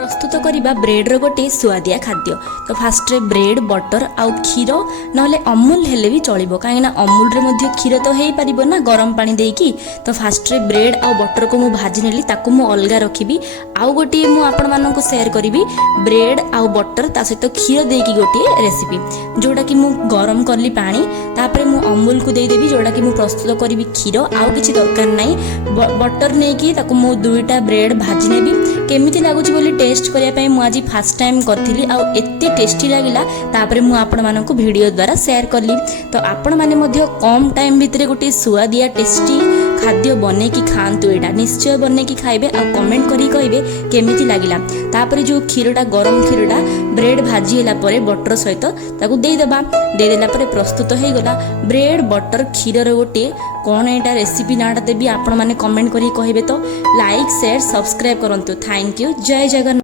प्रस्तुत करवा ब्रेड्र गोटे सुआदिया खाद्य। तो फास्ट ब्रेड बटर आउ क्षीर ना अमूल हेले भी चलो कहीं अमूल रे क्षीर तो हो पार ना गरम पानी देकी। तो फास्ट ब्रेड आउ बटर को मुझे भाजी नेली ताकू मु अलग रखी। आउ गोटे मुझे सेयार करी ब्रेड आउ बटर ता सहित क्षीर देकी गोटे रेसिपी जोटा कि मुझे गरम कली पानी तापर मु अमूल को देदेवी जोटा कि मुझे प्रस्तुत करी क्षीर आउ किसी दरकार नहीं। बटर नहीं मु दुईटा ब्रेड भाजी नेबी केमिति लागुची बोली टेस्ट करने मुझे आज फास्ट टाइम करी आते टेस्टी लगिला तापर मुझे आपण मानक वीडियो द्वारा शेयर कली। तो आपण माने कम टाइम भितर गोटे सुआदिया टेस्टी खाद्य बने की खातु एटा निश्चय बने की खाइबे आ कमेंट करी कहिबे केमिति लागिला। तापर जो क्षीरटा गरम क्षीरटा ब्रेड भाजी हैला परे बटर सहित ताकू दे देला परे प्रस्तुत हो गला ब्रेड बटर क्षीर गोटे कौन एटा रेसिपी नाटा देबी आपण माने कमेंट करी कहिबे। तो लाइक शेयर सब्सक्राइब करंतु। Thank you. जय जगन्नाथ।